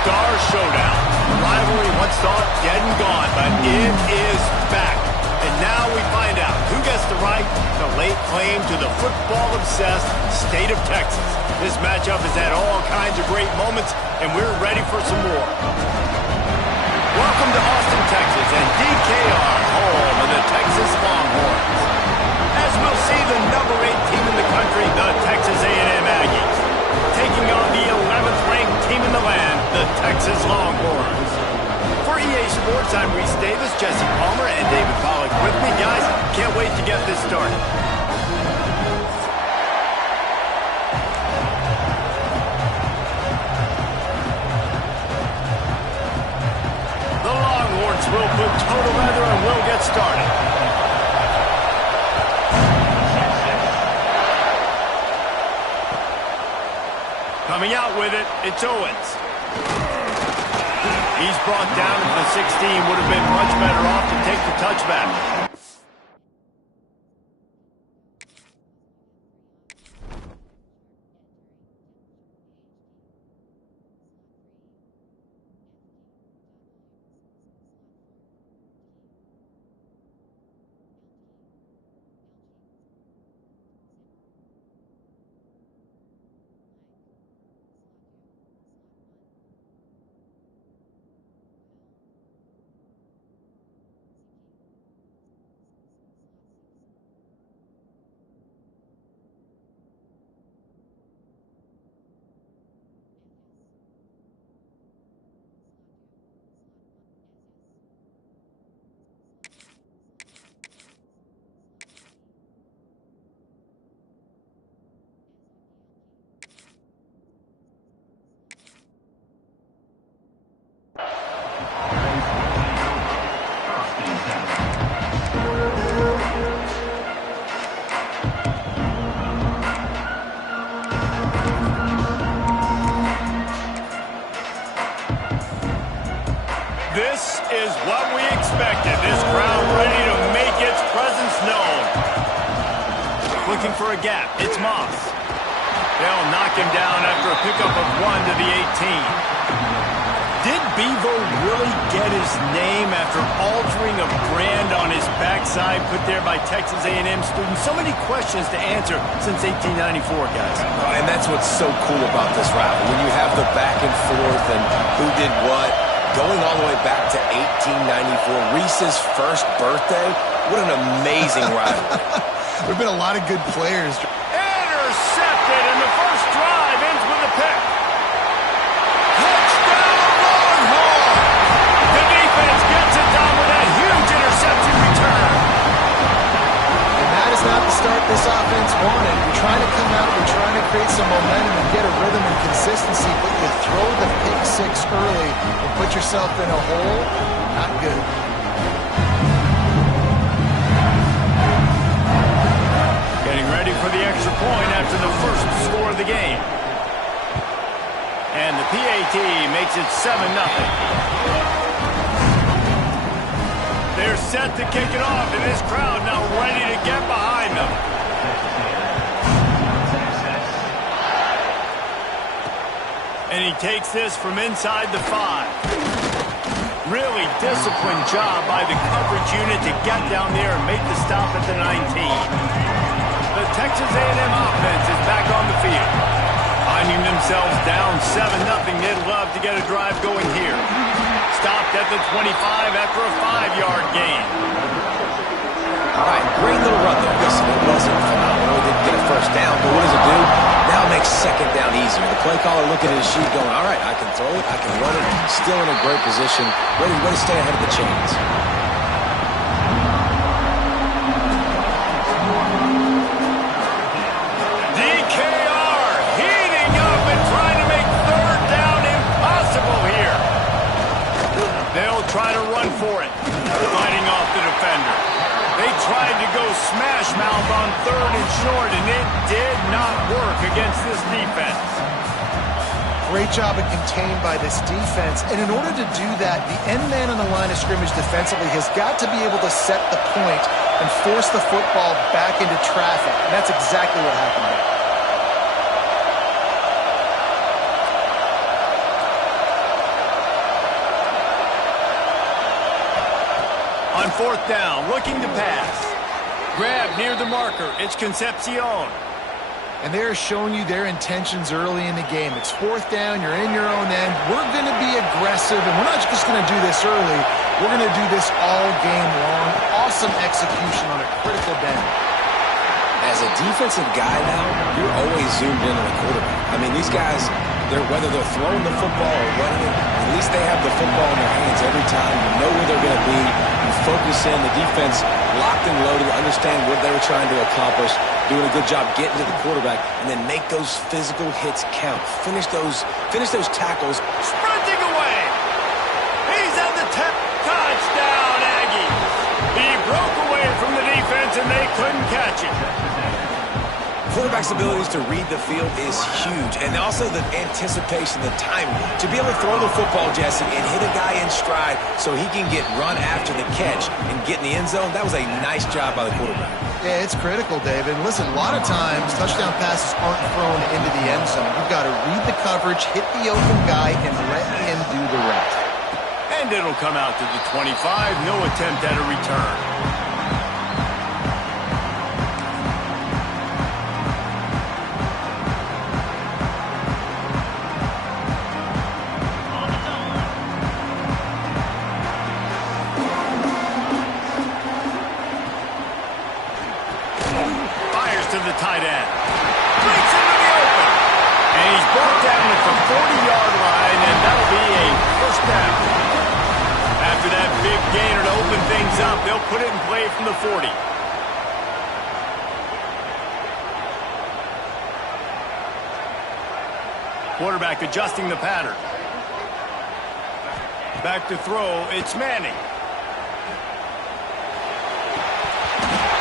Star Showdown. The rivalry once thought dead and gone, but it is back. And now we find out who gets the right to lay claim to the football-obsessed state of Texas. This matchup has had all kinds of great moments, and we're ready for some more. Welcome to Austin, Texas, and DKR, home of the Texas Longhorns. As we'll see, the number 8 team in the country, the Texas A&M Aggies, taking on the 11th ranked team in the land, the Texas Longhorns. For EA Sports, I'm Reese Davis, Jesse Palmer, and David Pollack with me. Guys, can't wait to get this started. The Longhorns will put total leather and we'll get started. Coming out with it, it's Owens. He's brought down to the 16. Would have been much better off to take the touchback. This is what we expected. This crowd ready to make its presence known. Looking for a gap. It's Moss. They'll knock him down after a pickup of 1 to the 18. Did Bevo really get his name after altering a brand on his backside put there by Texas A&M students? So many questions to answer since 1894, guys. And that's what's so cool about this rivalry. When you have the back and forth and who did what, going all the way back to 1894, Reese's first birthday. What an amazing rivalry. There have been a lot of good players. Intercepted, and the first drive ends with a pick. Touchdown, Longhorns! The defense gets it done with a huge interception return. And that is not the start this offense wanted. You're trying to come out, you're trying to create some momentum and get a rhythm and consistency, but you throw the pick 6 early and put yourself in a hole. Not good. Getting ready for the extra point after the first score of the game. And the PAT makes it 7-0. They're set to kick it off, and this crowd now ready to get behind them. And he takes this from inside the 5. Really disciplined job by the coverage unit to get down there and make the stop at the 19. The Texas A&M offense is back on the field. Finding themselves down 7-0, they'd love to get a drive going here. Stopped at the 25 after a 5-yard gain. All right, great little run there. Listen, it wasn't phenomenal. It didn't get a first down, but what does it do? Now it makes second down easier. The play caller looking at his sheet going, all right, I can throw it, I can run it. Still in a great position, ready to stay ahead of the chains. DKR heating up and trying to make third down impossible here. They'll try to run for it, fighting off the defender. They tried to go smash mouth on 3rd and short, and it did not work against this defense. Great job of contained by this defense. And in order to do that, the end man on the line of scrimmage defensively has got to be able to set the point and force the football back into traffic. And that's exactly what happened there. On fourth down, looking to pass. Grab near the marker. It's Concepcion. And they're showing you their intentions early in the game. It's fourth down. You're in your own end. We're going to be aggressive, and we're not just going to do this early. We're going to do this all game long. Awesome execution on a critical down. As a defensive guy now, you're always zoomed in on the quarterback. I mean, these guys, whether they're throwing the football or running it, at least they have the football in their hands every time. You know where they're going to be. You focus in. The defense locked and loaded, understand what they were trying to accomplish, doing a good job getting to the quarterback, and then make those physical hits count. Finish those tackles. Sprinting away. He's at the touchdown, Aggies. He broke away from the defense, and they couldn't catch it. Quarterback's abilities to read the field is huge, and also the anticipation, the timing. To be able to throw the football, Jesse, and hit a guy in stride so he can get run after the catch and get in the end zone, that was a nice job by the quarterback. Yeah, it's critical, David. Listen, a lot of times touchdown passes aren't thrown into the end zone. You've got to read the coverage, hit the open guy, and let him do the rest. And it'll come out to the 25. No attempt at a return. To the tight end. Breaks into the open. And he's brought down at the 40-yard line, and that'll be a first down. After that big gainer to open things up, they'll put it in play from the 40. Quarterback adjusting the pattern. Back to throw, it's Manning.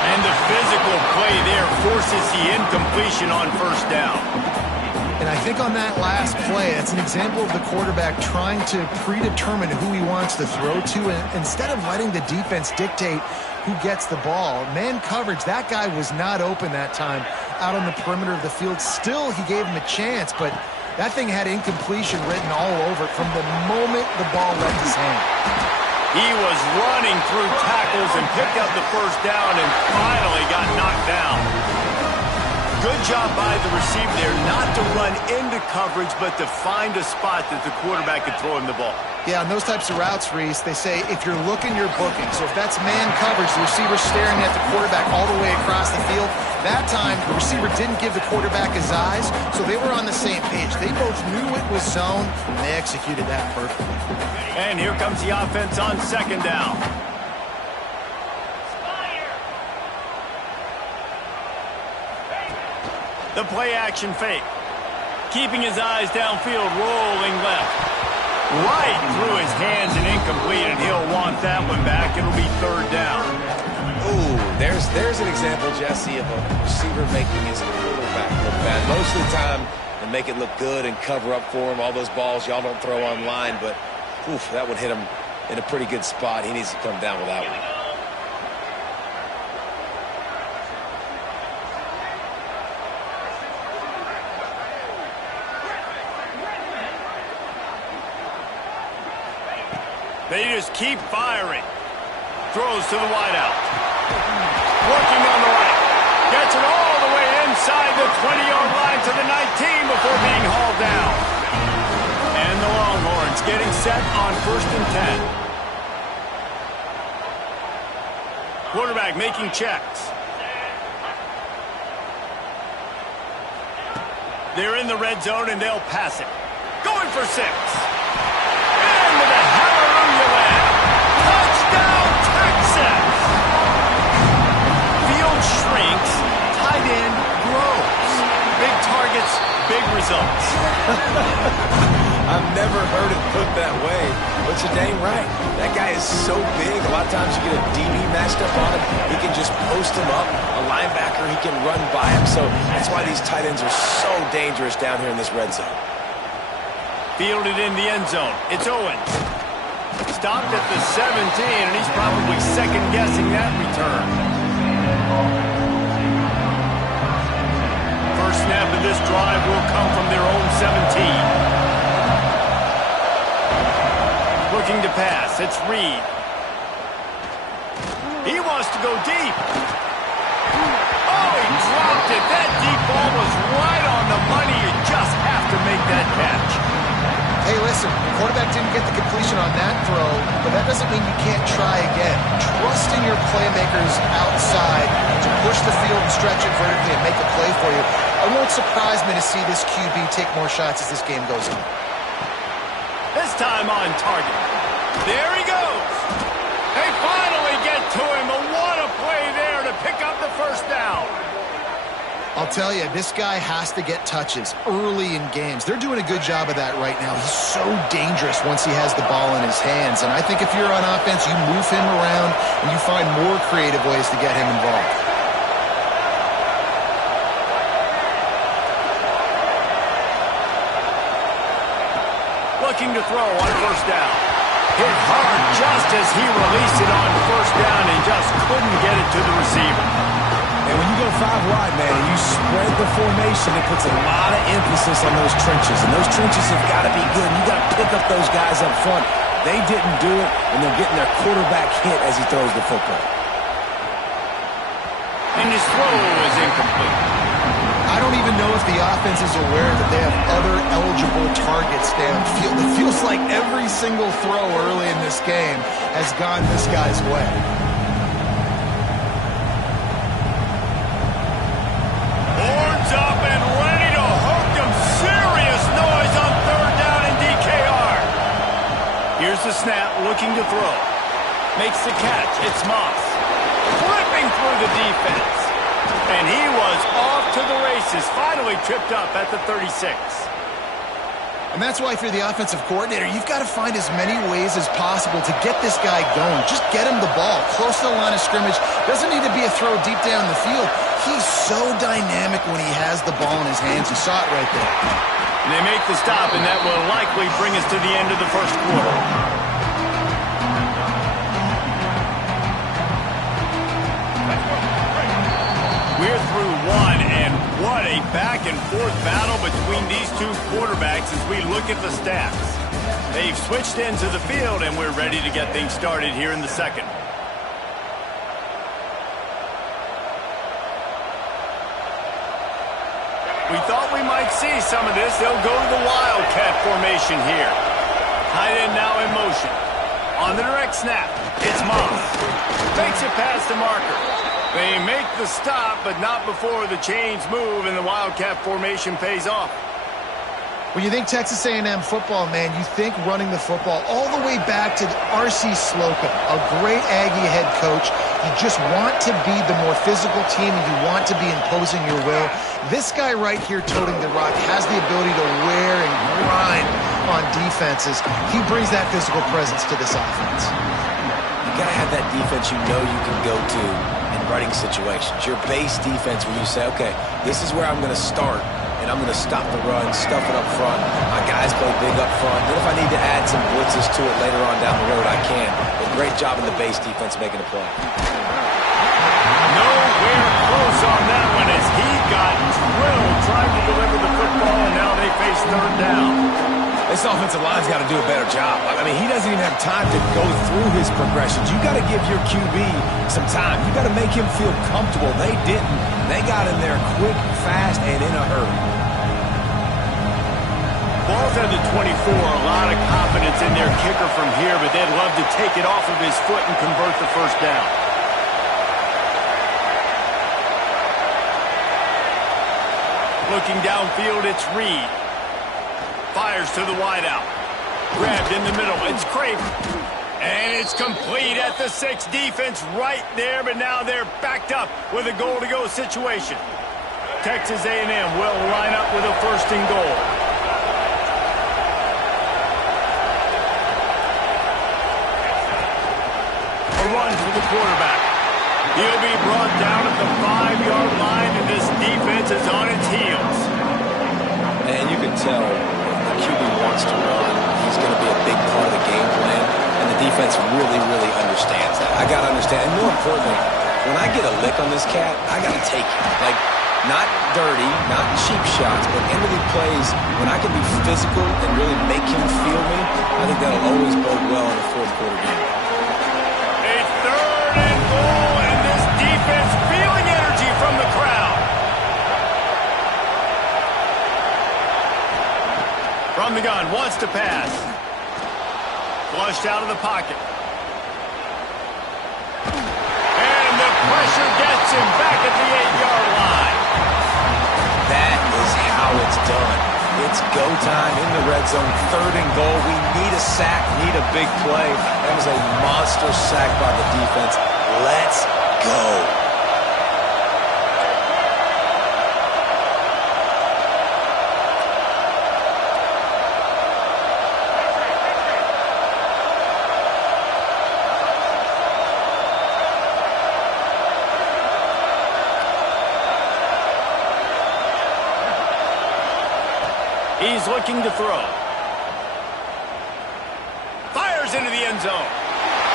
And the physical play there forces the incompletion on first down. And I think on that last play, it's an example of the quarterback trying to predetermine who he wants to throw to, and instead of letting the defense dictate who gets the ball. Man coverage, that guy was not open that time out on the perimeter of the field. Still, he gave him a chance, but that thing had incompletion written all over it from the moment the ball left his hand. He was running through tackles and picked up the first down and finally got knocked down. Good job by the receiver there not to run into coverage, but to find a spot that the quarterback could throw him the ball. Yeah, on those types of routes, Reese, they say if you're looking, you're booking. So if that's man coverage, the receiver's staring at the quarterback all the way across the field. That time, the receiver didn't give the quarterback his eyes, so they were on the same page. They both knew it was zone, and they executed that perfectly. And here comes the offense on second down. The play action fake. Keeping his eyes downfield, rolling left. Right through his hands and incomplete, and he'll want that one back. It'll be third down. Ooh, there's an example, Jesse, of a receiver making his quarterback look bad. Most of the time, they make it look good and cover up for him. All those balls y'all don't throw online, but oof, that would hit him in a pretty good spot. He needs to come down with that one. They just keep firing. Throws to the wideout. Working on the right. Gets it all the way inside the 20-yard line to the 19 before being hauled down. And the Longhorns getting set on 1st and 10. Quarterback making checks. They're in the red zone and they'll pass it. Going for 6. And with a hallelujah land. Touchdown, Texas! Field shrinks, tight end grows. Big targets, big results. I've never heard it put that way, but you're dang right. That guy is so big. A lot of times you get a DB matched up on him. He can just post him up. A linebacker, he can run by him. So that's why these tight ends are so dangerous down here in this red zone. Fielded in the end zone. It's Owens. Stopped at the 17, and he's probably second-guessing that return. First snap of this drive will come from their own 17. Looking to pass. It's Reed. He wants to go deep. Oh, he dropped it. That deep ball was right on the money. You just have to make that catch. Hey, listen, the quarterback didn't get the completion on that throw, but that doesn't mean you can't try again. Trust in your playmakers outside to push the field and stretch it vertically and make a play for you. It won't surprise me to see this QB take more shots as this game goes on. This time on target. There he goes. They finally get to him, but what a play there to pick up the first down. I'll tell you, this guy has to get touches early in games. They're doing a good job of that right now. He's so dangerous once he has the ball in his hands. And I think if you're on offense, you move him around and you find more creative ways to get him involved. Looking to throw on first down. Hit hard just as he released it on first down and just couldn't get it to the receiver. And when you go 5 wide, man, and you spread the formation, it puts a lot of emphasis on those trenches. And those trenches have got to be good. You got to pick up those guys up front. They didn't do it, and they're getting their quarterback hit as he throws the football. And his throw is incomplete. I don't even know if the offense is aware that they have other eligible targets downfield. It feels like every single throw early in this game has gone this guy's way. Horns up and ready to hook them. Serious noise on third down in DKR. Here's the snap, looking to throw. Makes the catch. It's Moss. Flipping through the defense. And he was off to the races, finally tripped up at the 36. And that's why if you're the offensive coordinator, you've got to find as many ways as possible to get this guy going. Just get him the ball close to the line of scrimmage. Doesn't need to be a throw deep down the field. He's so dynamic when he has the ball in his hands. You saw it right there. And they make the stop, and that will likely bring us to the end of the first quarter. We're through one, and what a back-and-forth battle between these two quarterbacks as we look at the stats. They've switched into the field, and we're ready to get things started here in the second. We thought we might see some of this. They'll go to the Wildcat formation here. Tight end now in motion. On the direct snap, it's Moss. Fakes it past the marker. They make the stop, but not before the chains move and the Wildcat formation pays off. When you think Texas A&M football, man, you think running the football all the way back to R.C. Slocum, a great Aggie head coach. You just want to be the more physical team, and you want to be imposing your will. This guy right here toting the rock has the ability to wear and grind on defenses. He brings that physical presence to this offense. You got to have that defense you know you can go to in running situations. Your base defense where you say, okay, this is where I'm going to start, and I'm going to stop the run, stuff it up front. My guys play big up front. Then if I need to add some blitzes to it later on down the road, I can. But great job in the base defense making a play. Nowhere close on that one as he got drilled trying to deliver the football, and now they face third down. This offensive line's got to do a better job. I mean, he doesn't even have time to go through his progressions. You got to give your QB some time. You got to make him feel comfortable. They didn't. They got in there quick, fast, and in a hurry. Ball's at the 24. A lot of confidence in their kicker from here, but they'd love to take it off of his foot and convert the first down. Looking downfield, it's Reed. Fires to the wideout. Grabbed in the middle. It's Craven. And it's complete at the 6. Defense right there, but now they're backed up with a goal-to-go situation. Texas A&M will line up with a first and goal. A run for the quarterback. He'll be brought down at the 5-yard line, and this defense is on its heels. And you can tell the QB wants to run. He's going to be a big part of the game plan, and the defense really, really understands that. I got to understand, and more importantly, when I get a lick on this cat, I got to take it. Like, not dirty, not cheap shots, but end of the plays, when I can be physical and really make him feel me, I think that'll always bode well in the fourth quarter game. A third and goal the gun, wants to pass. Flushed out of the pocket. And the pressure gets him back at the 8-yard line. That is how it's done. It's go time in the red zone, 3rd and goal. We need a sack, need a big play. That was a monster sack by the defense. Let's go. He's looking to throw. Fires into the end zone.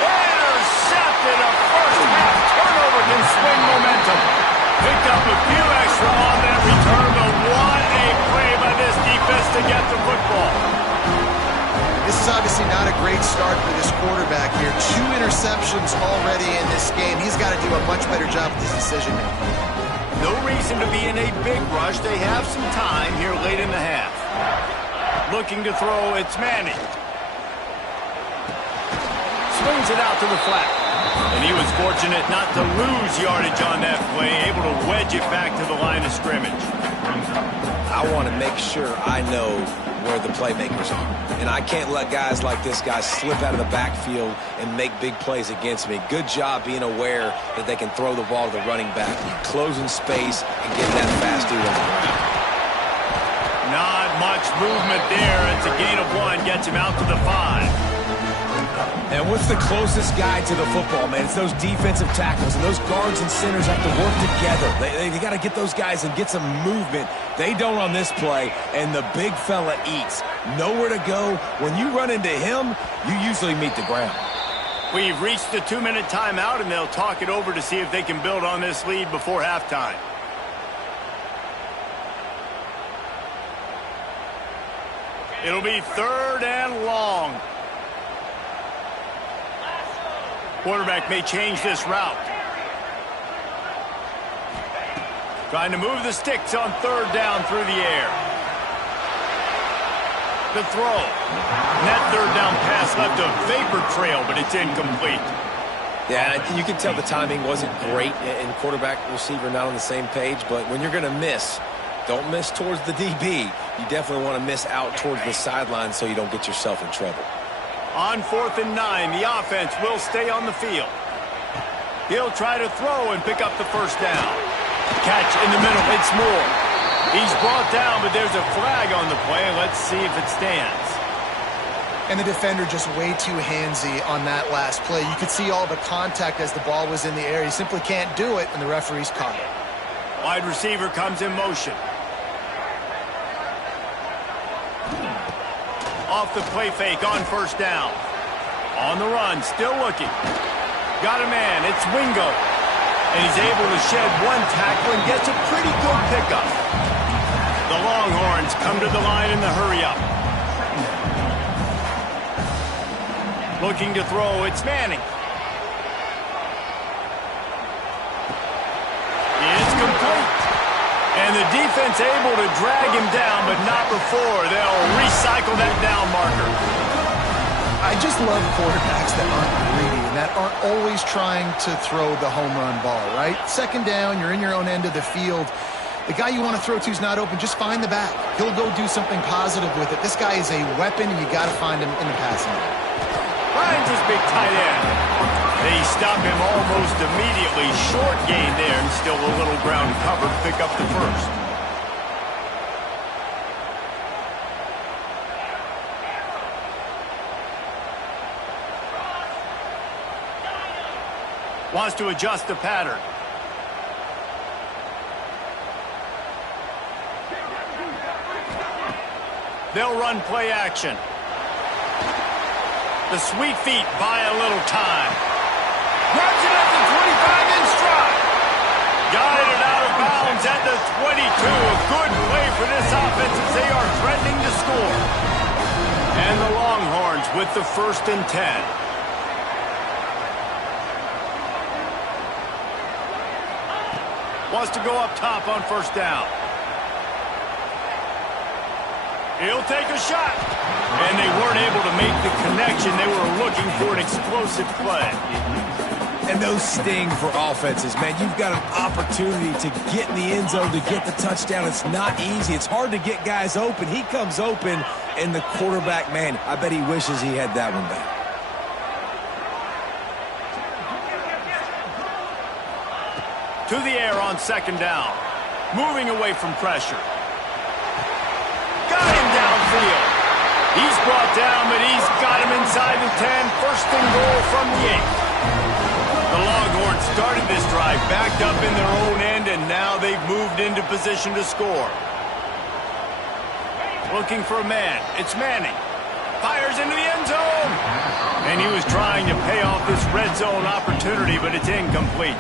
Intercepted. A first-half turnover can swing momentum. Picked up a few extra on that return, but what a play by this defense to get the football. This is obviously not a great start for this quarterback here. 2 interceptions already in this game. He's got to do a much better job with his decision-making. No reason to be in a big rush. They have some time here late in the half. Looking to throw, it's Manning. Swings it out to the flat. And he was fortunate not to lose yardage on that play, able to wedge it back to the line of scrimmage. I want to make sure I know where the playmakers are. And I can't let guys like this guy slip out of the backfield and make big plays against me. Good job being aware that they can throw the ball to the running back, closing space, and getting that fast dude on the ground. Not much movement there. It's a gain of 1, gets him out to the 5. And what's the closest guy to the football, man? It's those defensive tackles, and those guards and centers have to work together. They got to get those guys and get some movement. They don't on this play, and the big fella eats. Nowhere to go. When you run into him, you usually meet the ground. We've reached the 2-minute timeout, and they'll talk it over to see if they can build on this lead before halftime. It'll be 3rd and long. Quarterback may change this route. Trying to move the sticks on 3rd down through the air. The throw. And that 3rd down pass left a vapor trail, but it's incomplete. Yeah, you can tell the timing wasn't great, and quarterback and receiver not on the same page, but when you're going to miss, don't miss towards the DB. You definitely want to miss out towards the sideline so you don't get yourself in trouble. On 4th and 9, the offense will stay on the field. He'll try to throw and pick up the 1st down. Catch in the middle, it's Moore. He's brought down, but there's a flag on the play. Let's see if it stands. And the defender just way too handsy on that last play. You could see all the contact as the ball was in the air. He simply can't do it, and the referee's caught it. Wide receiver comes in motion. Off the play fake on 1st down. On the run, still looking. Got a man, it's Wingo. And he's able to shed 1 tackle and gets a pretty good pickup. The Longhorns come to the line in the hurry-up. Looking to throw, it's Manning. It's complete. And the defense able to drag him down, but not before. They'll recycle that down marker. I just love quarterbacks that aren't greedy and that aren't always trying to throw the home run ball, right? 2nd down, you're in your own end of the field. The guy you want to throw to is not open. Just find the back. He'll go do something positive with it. This guy is a weapon, and you got to find him in the passing game. Finds his big tight end. They stop him almost immediately. Short gain there, and still a little ground cover to pick up the 1st. Wants to adjust the pattern. They'll run play action. The sweet feet buy a little time. Grabs it at the 25 in stride. Guided out of bounds at the 22. A good play for this offense as they are threatening to score. And the Longhorns with the 1st and 10. Wants to go up top on 1st down. He'll take a shot. And they weren't able to make the connection. They were looking for an explosive play. And those sting for offenses, man. You've got an opportunity to get in the end zone, to get the touchdown. It's not easy. It's hard to get guys open. He comes open, and the quarterback, man, I bet he wishes he had that one back. To the air on second down. Moving away from pressure. Got him downfield. He's brought down, but he's got him inside the 10. First and goal from the 8. The Longhorns started this drive backed up in their own end, and now they've moved into position to score. Looking for a man. It's Manning. Fires into the end zone. And he was trying to pay off this red zone opportunity, but it's incomplete.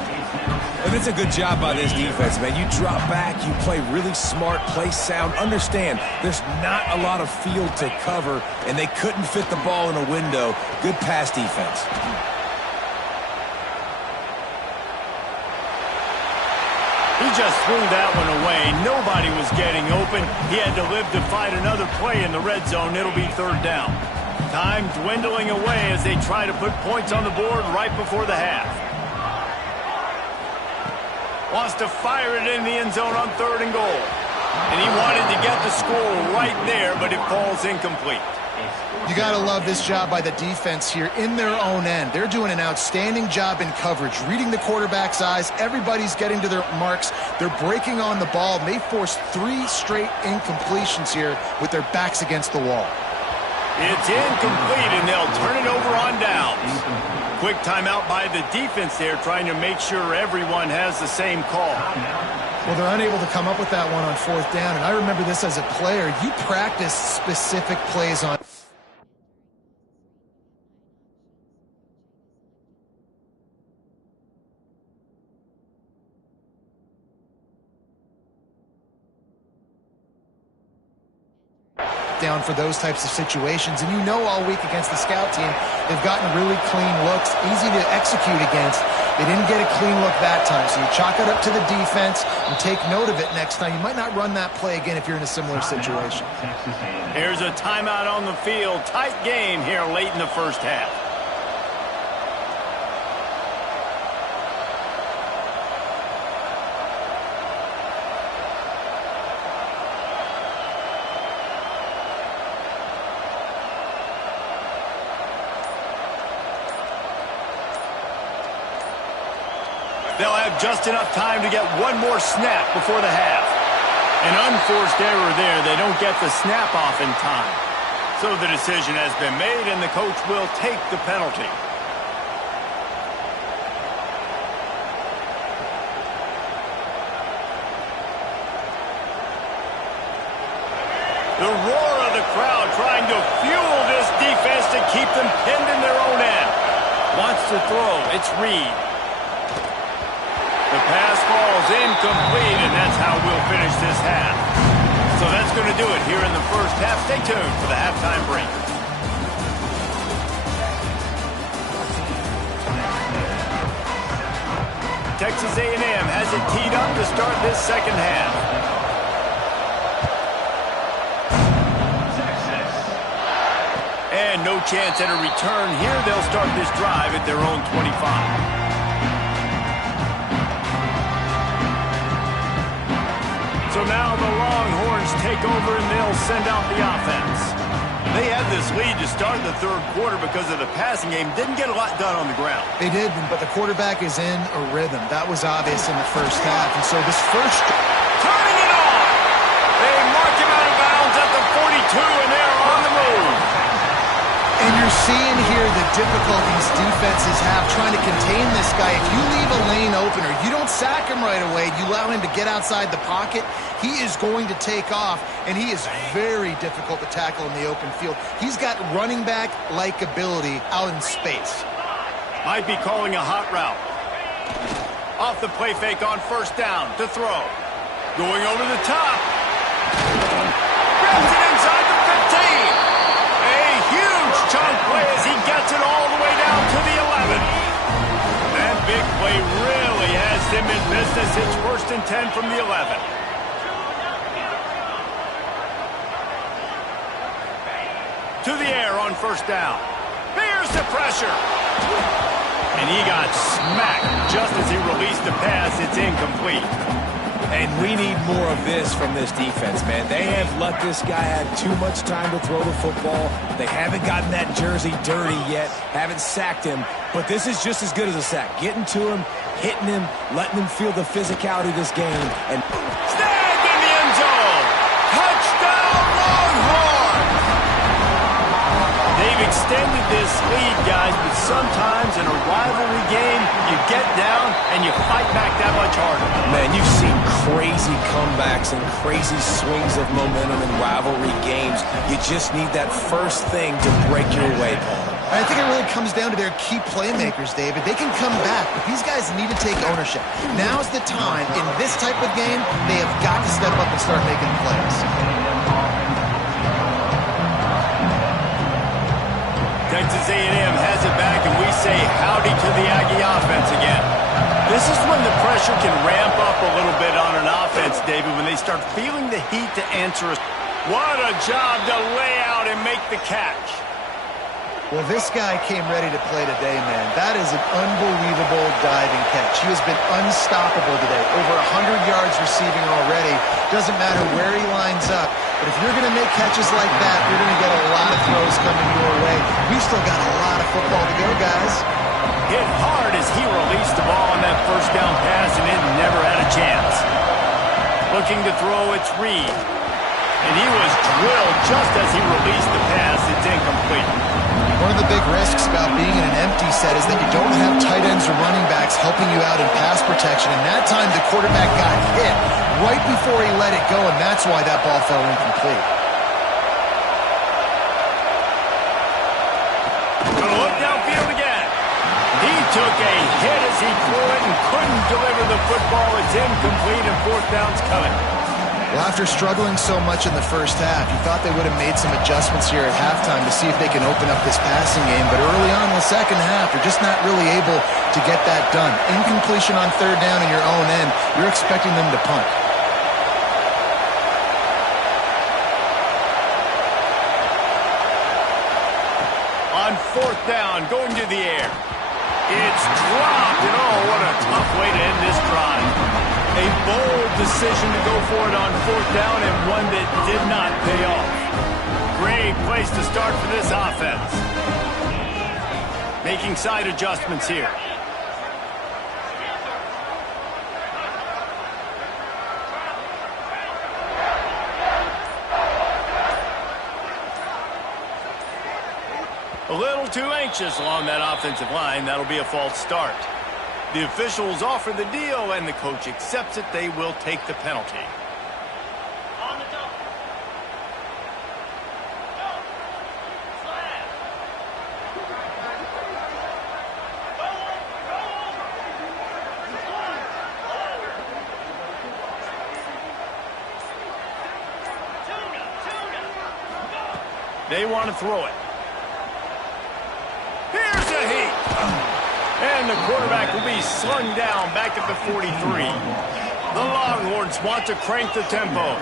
And it's a good job by this defense, man. You drop back, you play really smart, play sound. Understand, there's not a lot of field to cover, and they couldn't fit the ball in a window. Good pass defense. He just threw that one away. Nobody was getting open. He had to live to fight another play in the red zone. It'll be third down. Time dwindling away as they try to put points on the board right before the half. Wants to fire it in the end zone on third and goal. And he wanted to get the score right there, but it falls incomplete. You got to love this job by the defense here in their own end. They're doing an outstanding job in coverage, reading the quarterback's eyes. Everybody's getting to their marks. They're breaking on the ball, and they forced 3 straight incompletions here with their backs against the wall. It's incomplete, and they'll turn it over on downs. Quick timeout by the defense there, trying to make sure everyone has the same call. Well, they're unable to come up with that one on fourth down, and I remember this as a player. You practice specific plays on down for those types of situations, and you know all week against the scout team they've gotten really clean looks, easy to execute against. They didn't get a clean look that time, so you chalk it up to the defense and take note of it next time. You might not run that play again if you're in a similar situation. Here's a timeout on the field. Tight game here late in the first half. They'll have just enough time to get one more snap before the half. An unforced error there. They don't get the snap off in time. So the decision has been made, and the coach will take the penalty. The roar of the crowd trying to fuel this defense to keep them pinned in their own end. Wants to throw. It's Reed. The pass falls incomplete, and that's how we'll finish this half. So that's going to do it here in the first half. Stay tuned for the halftime break. Texas A&M has it teed up to start this second half. And no chance at a return here. They'll start this drive at their own 25. So now the Longhorns take over, and they'll send out the offense. They had this lead to start the third quarter because of the passing game. Didn't get a lot done on the ground. They did, but the quarterback is in a rhythm. That was obvious in the first half. And so this first... Turning it on! They mark him out of bounds at the 42, and they're on the move. And you're seeing here the difficulties defenses have trying to contain this guy. If you leave a lane open or you don't sack him right away, you allow him to get outside the pocket, he is going to take off, and he is very difficult to tackle in the open field. He's got running back-like ability out in space. Might be calling a hot route. Off the play fake on first down to throw. Going over the top. Grabs it inside the 15. A huge chunk play as he gets it all the way down to the 11. That big play really has them in business. It's first and 10 from the 11. To the air on first down. Here's the pressure. And he got smacked just as he released the pass. It's incomplete. And we need more of this from this defense, man. They have let this guy have too much time to throw the football. They haven't gotten that jersey dirty yet, haven't sacked him. But this is just as good as a sack. Getting to him, hitting him, letting him feel the physicality of this game. And snagged in the end zone. Touchdown, Longhorns! They've extended this lead, guys, but sometimes in a rivalry game, you get down and you fight back that much harder. Man, you've seen crazy comebacks and crazy swings of momentum in rivalry games. You just need that first thing to break your way, Paul. I think it really comes down to their key playmakers, David. They can come back, but these guys need to take ownership. Now's the time. In this type of game, they have got to step up and start making plays. Texas A&M has it back, and we say howdy to the Aggie offense again. This is when the pressure can ramp up a little bit on an offense, David, when they start feeling the heat to answer us. What a job to lay out and make the catch. Well, this guy came ready to play today, man. That is an unbelievable diving catch. He has been unstoppable today. Over 100 yards receiving already. Doesn't matter where he lines up. But if you're going to make catches like that, you're going to get a lot of throws coming your way. We've still got a lot of football to go, guys. Hit hard as he released the ball on that first down pass, and it never had a chance. Looking to throw, it's Reed. And he was drilled just as he released the pass. It's incomplete. One of the big risks about being in an empty set is that you don't have tight ends or running backs helping you out in pass protection. And that time, the quarterback got hit right before he let it go, and that's why that ball fell incomplete. Gonna look downfield again. He took a hit as he threw it and couldn't deliver the football. It's incomplete, and fourth down's coming. Well, after struggling so much in the first half, you thought they would have made some adjustments here at halftime to see if they can open up this passing game. But early on in the second half, they're just not really able to get that done. Incompletion on third down in your own end, you're expecting them to punt. On fourth down, going to the air. It's dropped, and oh, what a tough way to end this drive. A bold decision to go for it on fourth down, and one that did not pay off. Great place to start for this offense. Making side adjustments here. A little too anxious along that offensive line. That'll be a false start. The officials offer the deal, and the coach accepts it. They will take the penalty. On the double. Go. Slab. They want to throw it. Here's a heat. And the quarterback will be slung down back at the 43. The Longhorns want to crank the tempo.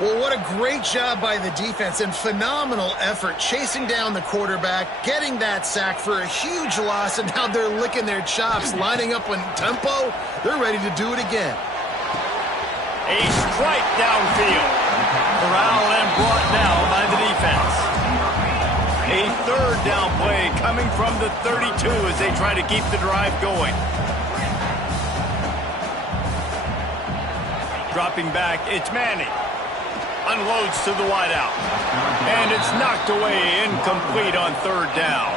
Well, what a great job by the defense and phenomenal effort chasing down the quarterback, getting that sack for a huge loss, and now they're licking their chops, lining up on tempo. They're ready to do it again. A strike downfield. Corralled and brought down by the defense. A third down play coming from the 32 as they try to keep the drive going. Dropping back, it's Manning. Unloads to the wideout. And it's knocked away, incomplete on third down.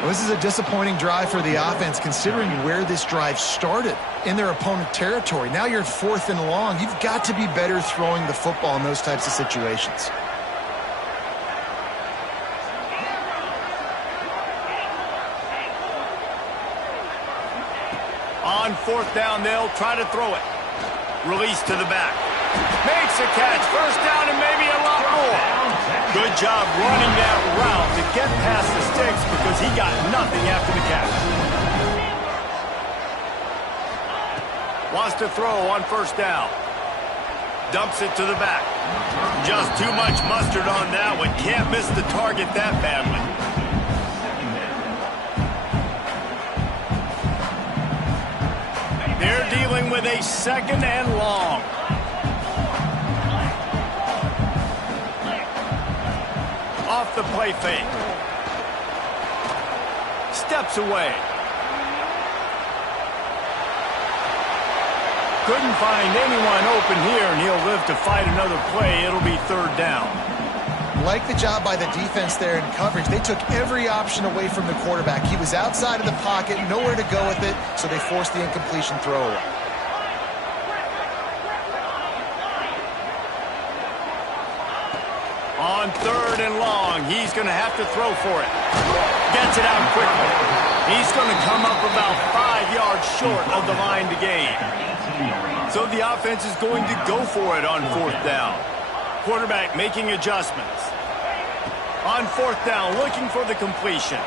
Well, this is a disappointing drive for the offense considering where this drive started, in their opponent territory. Now you're fourth and long. You've got to be better throwing the football in those types of situations. On fourth down, they'll try to throw it. Release to the back. Makes a catch. First down and maybe a lot more. Good job running that route to get past the sticks because he got nothing after the catch. Wants to throw on first down. Dumps it to the back. Just too much mustard on that one. Can't miss the target that badly. They're dealing with a 2nd and long. Off the play fake. Steps away. Couldn't find anyone open here, and he'll live to fight another play. It'll be 3rd down. Like the job by the defense there in coverage. They took every option away from the quarterback. He was outside of the pocket, nowhere to go with it, so they forced the incompletion throw away. On 3rd and long, he's going to have to throw for it. Gets it out quickly. He's going to come up about 5 yards short of the line to gain. So the offense is going to go for it on 4th down. Quarterback making adjustments. On 4th down, looking for the completion.